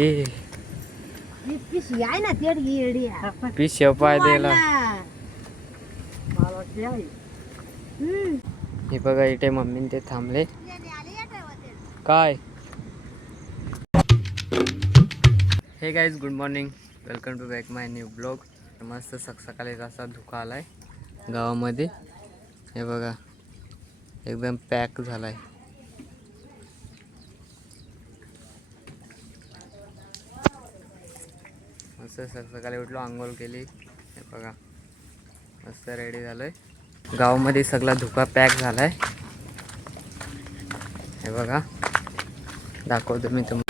हे पिशी आहे ना तेवढी येडी आहे. पिशव पाय द्यायला. हे बघा इथे मम्मी ते थांबले काय. Hey guys good morning, welcome to back my new blog. मस्त सकाळी असा धुका आलाय गावामध्ये. हे बघा एकदम पॅक झालाय. मस्त सकाळी उठलो, आंघोळ केली. हे बघा मस्त रेडी झालोय. गावामध्ये सगळा धुका पॅक झालाय. हे बघा दाखवतो मी तुम्हाला.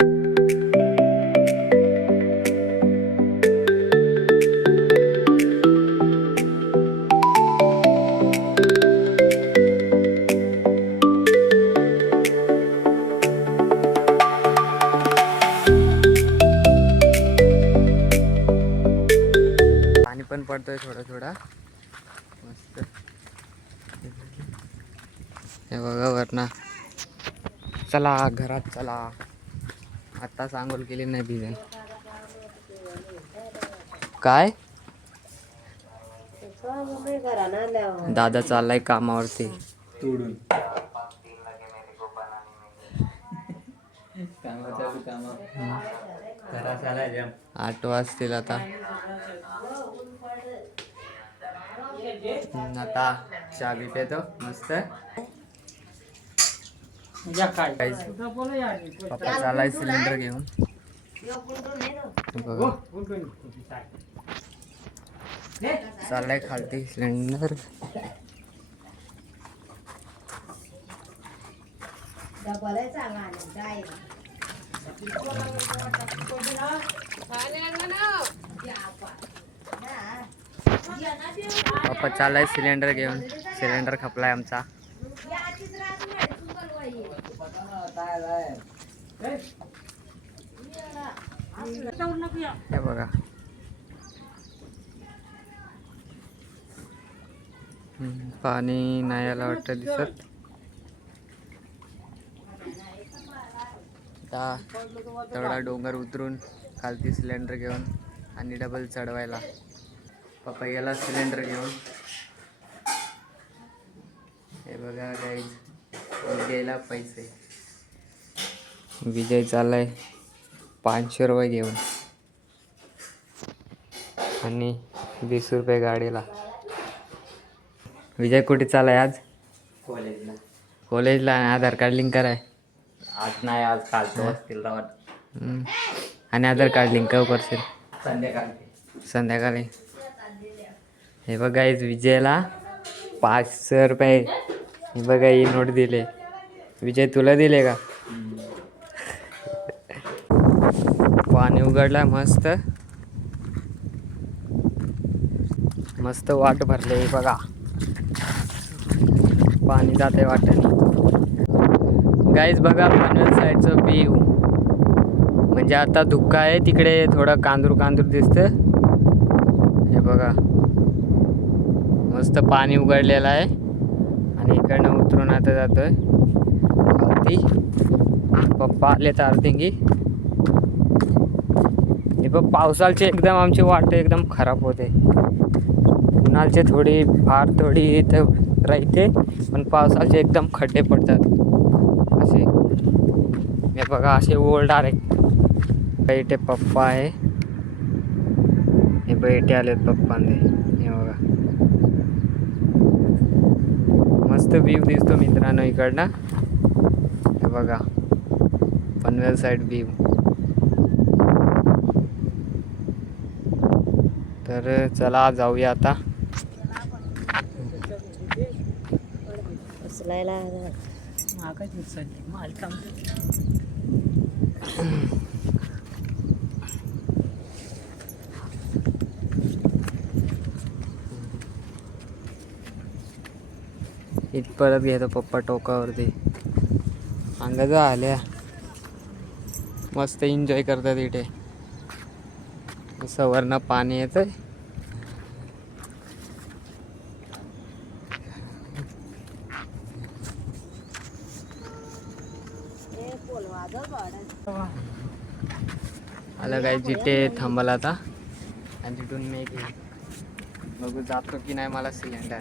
पाणी पण पडतोय थोडा थोडा मस्त. हे बघा वरना. चला घरात चला. आत्ताच आंघोळ केली नाही भिजन. काय दादा चाललाय कामावरती. 8 वाजतील आता. आता चहा बी पेतो मस्त. पप्पा चालाय सिलेंडर घेऊन. बघा चाललाय खालती सिलेंडर. पप्पा चाललाय सिलेंडर घेऊन. सिलेंडर खपलाय आमचा. हे बघा पाणी नाही आला वाटतं दिसत. तेवढा डोंगर उतरून खालती सिलेंडर घेऊन आणि डबल चढवायला. पप्पा गेला सिलेंडर घेऊन. हे बघा गाईज द्यायला पैसे. विजय चाललाय 500 रुपये घेऊन आणि 20 रुपये गाडीला. विजय कुठे चालाय आज? कॉलेजला. कॉलेजला आधार कार्ड लिंक कराय. आज नाही, आज कालतो असतील. आणि आधार कार्ड लिंक करशील संध्याकाळी. हे बघा विजयला 500 रुपये. हे बघा ही नोट दिले. विजय तुला दिले का? पाणी उघडला मस्त मस्त. वाट भरले बघा. पाणी जाते वाटेने. गाईज बघा पनवेल साईडचं व्ह्यू. म्हणजे आता धुक्का आहे तिकडे, थोडं कांदूर कांदूर दिसतं. हे बघा मस्त पाणी उघडलेलं आहे. आणि इकडनं उतरून आता जातोय खालती. पप्पा आले तारदिंगी. हे बघ पावसाळचे एकदम आमची वाट एकदम खराब होते. उन्हाळचे थोडी इथं राहते, पण पावसाळचे एकदम खड्डे पडतात असे. हे बघा असे ओल्ड आले. इथे पप्पा आहे. हे बैठे आलेत पप्पांचे. हे बघा मस्त व्ह्यू दिसतो मित्रांनो इकडनं. हे बघा पनवेल साईड व्ह्यू. तर चला जाऊया आता. इथं परत घेतो पप्पा टोकावरती. अंगाचा आल्या मस्त एन्जॉय करतात इथे. सवरनं पाणी येतंय. आलं काय जिथे थांबल आता आणि तिथून मी घेईन बघू जातो की नाही मला सिलेंडर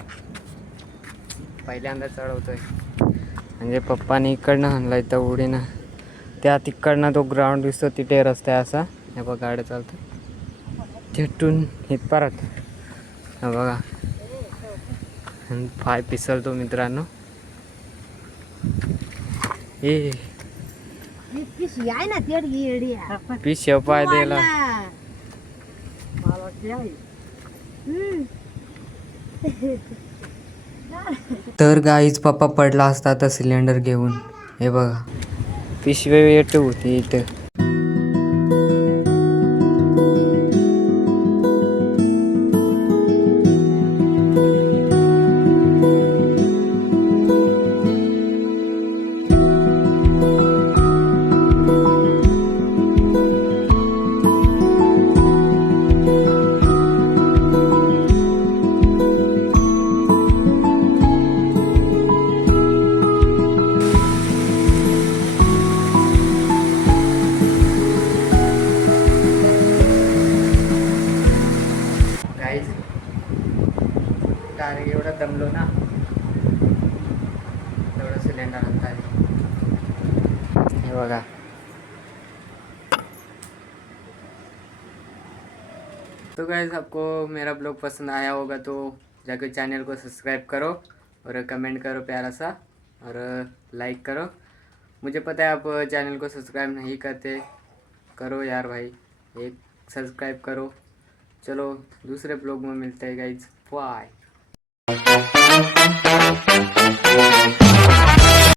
पहिल्यांदा चढवतोय म्हणजे पप्पाने इकडनं आणला इथं उडीनं त्या तिकडनं तो ग्राउंड दिसतो तिथे रस्ता आहे असा हे बघा गाड्या चालतो तिथून इथपर्यंत हा बघा आणि पाय पिसलतो मित्रांनो ए पिशी आहे ना तेवढी येडी आहे. पीस पाय द्यायला मला वाटते आहे. हम्म. तर गाईच पप्पा पडला असता तर सिलेंडर घेऊन हे बघा पिशवी येत होती इथं गाईज डायरेक्ट एवढं दमलो ना तेवढं सिलेंडर आणता हे बघा तो गाइस आपको मेरा ब्लॉग पसंद आया होगा तो जाके चैनल को सब्सक्राइब करो और कमेंट करो प्यारा सा और लाइक करो मुझे पता है आप चैनल को सब्सक्राइब नहीं करते करो यार भाई एक सब्सक्राइब करो चलो दूसरे ब्लॉग में मिलते हैं गाइज बाय